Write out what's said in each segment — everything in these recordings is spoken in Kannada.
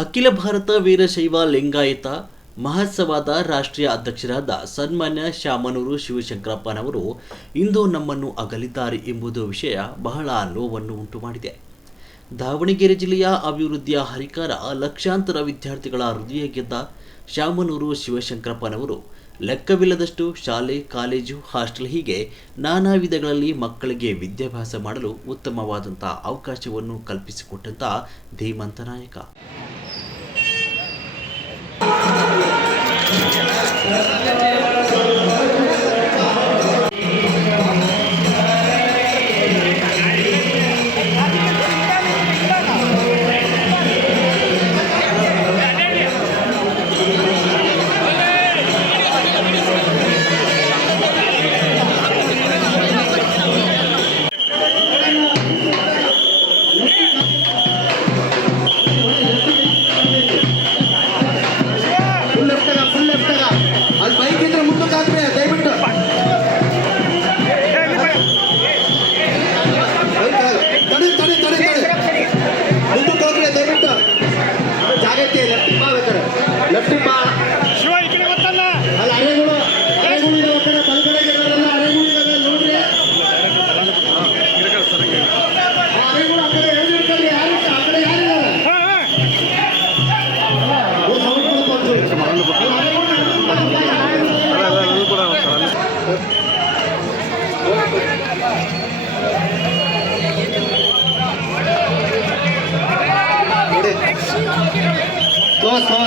ಅಖಿಲ ಭಾರತ ವೀರಶೈವ ಲಿಂಗಾಯತ ಮಹೋತ್ಸವದ ರಾಷ್ಟ್ರೀಯ ಅಧ್ಯಕ್ಷರಾದ ಸನ್ಮಾನ್ಯ ಶಾಮನೂರು ಶಿವಶಂಕರಪ್ಪನವರು ಇಂದು ನಮ್ಮನ್ನು ಅಗಲಿದ್ದಾರೆ ಎಂಬುದು ವಿಷಯ ಬಹಳ ನೋವನ್ನು ಉಂಟು ಮಾಡಿದೆ. ದಾವಣಗೆರೆ ಜಿಲ್ಲೆಯ ಅಭಿವೃದ್ಧಿಯ ಹರಿಕಾರ ಲಕ್ಷಾಂತರ ವಿದ್ಯಾರ್ಥಿಗಳ ಹೃದಯ ಗೆದ್ದ ಶಾಮನೂರು ಶಿವಶಂಕರಪ್ಪನವರು ಲೆಕ್ಕವಿಲ್ಲದಷ್ಟು ಶಾಲೆ, ಕಾಲೇಜು, ಹಾಸ್ಟೆಲ್ ಹೀಗೆ ನಾನಾ ವಿಧಗಳಲ್ಲಿ ಮಕ್ಕಳಿಗೆ ವಿದ್ಯಾಭ್ಯಾಸ ಮಾಡಲು ಉತ್ತಮವಾದಂಥ ಅವಕಾಶವನ್ನು ಕಲ್ಪಿಸಿಕೊಟ್ಟಂಥ ಧೀಮಂತ ನಾಯಕ.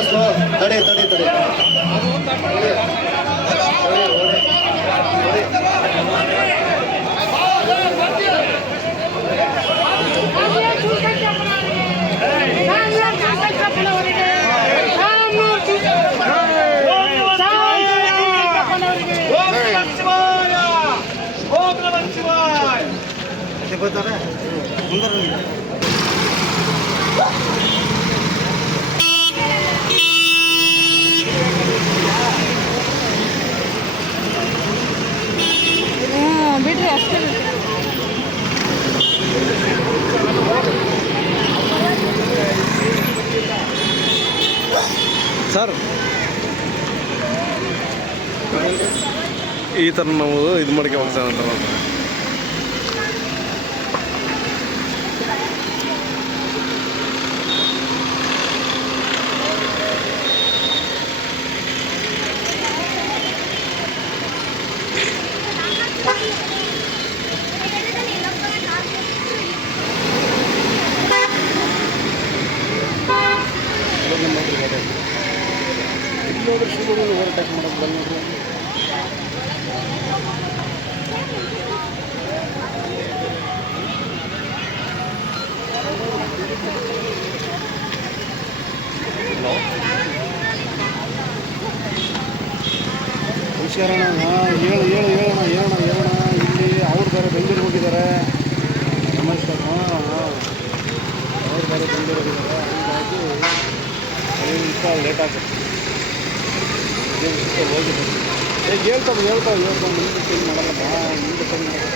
ಸ್ಲೋ ತಡೆ ಬಿಡ್ರಿ ಅಷ್ಟೇ. ಸರ್ ಈ ಥರ ನಾವು ಇದು ಮಾಡ್ಕೋಬೇಕು ಸರ್ ಅಂತ ನೋಡ್ರಿ ಶಿವರು ಓವರ್ಟೇಕ್ ಮಾಡೋದು ಬಂದು ನೋಡ್ರಿ. ಹುಷಾರಣ ಹೇಳೋಣ ಇಲ್ಲಿ ಅವ್ರು ಬೇರೆ ಬೆಂಗಳೂರಿಗೆ ಹೋಗಿದ್ದಾರೆ. ರಮೇಶ್ ಅವ್ರು ಬೇರೆ ಬೆಂಗಳೂರಿಗೆ ಹೋಗಿದ್ದಾರೆ. ಹೀಗಾಗಿ ಲೇಟ್ ಆಗುತ್ತೆ. ಹೇಳ್ತಾವೆ ಮುಂದೆ ಚೇಂಜ್ ಮಾಡಲ್ಲಪ್ಪ, ಮುಂದೆ ಚೇಂಜ್ ಮಾಡಲ್ಲ.